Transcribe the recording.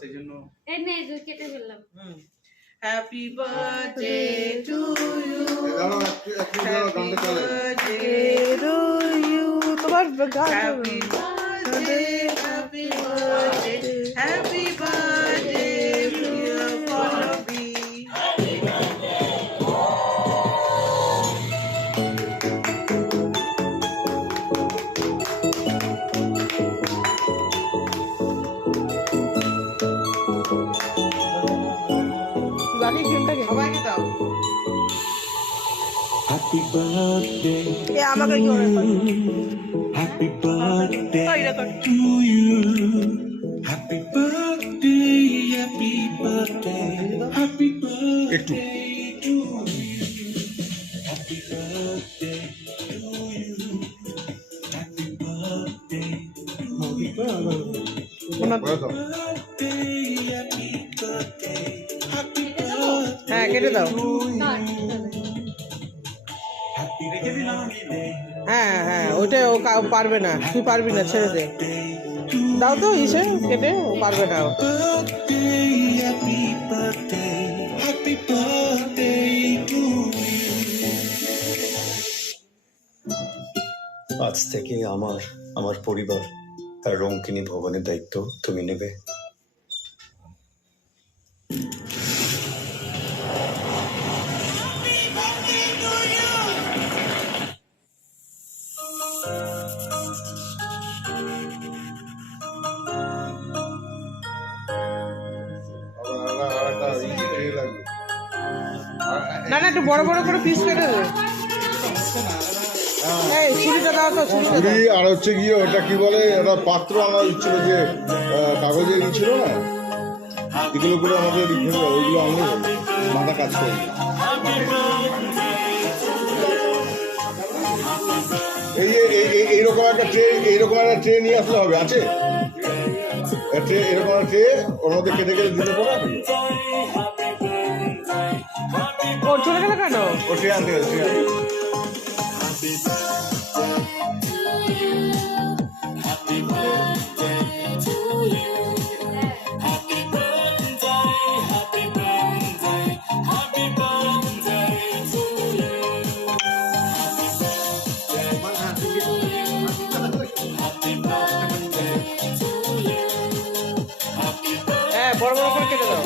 সেজন্য এই নে কেটে ফেললাম। Happy birthday to you, happy birthday to you. তোমার happy birthday, happy birthday, happy birthday dear Poppy. বাকি ক্রিমটাকে সবাইকে দাও। Happy birthday এ আমাকে কি করে Happy birthday to you. Happy birthday, happy birthday, happy birthday to you. Happy birthday to you. Happy birthday to you. Happy birthday, happy birthday, happy birthday. হ্যাঁ কেটে দাও। Happy birthday. হ্যাঁ হ্যাঁ ওইটা ও পারবে না, তুই পারবি না, ছেড়ে দে। দাও তো ইসে কেটে, ও পারবে না। Birthday, happy birthday, happy birthday to you. আজ থেকে আমার পরিবার আর রঙ্কিনী ভবনের দায়িত্ব তুমি নেবে। না না একটু বড় বড় করে পিস কেটে দে। এই ছুরিটা দাও তো, ছুরিটা দাও। ছুরি আর হচ্ছে গিয়ে ওটা কি বলে, ওটা পাত্র আনা ছিল যে কাগজে ছিল না, এগুলো করে আমাদের ওইগুলো আনলে মাথা কাজ করে। এইরকম একটা ট্রে নিয়ে আসলে হবে, আছে ট্রে, এরকম একটা ট্রে ওর মধ্যে কেটে কেটে দিতে পারে। ও চলে গেল কেন? ও ট্রে আনতে গেছে, ট্রে আনতে। হ্যাঁ বড় বড় করে কেটে দাও।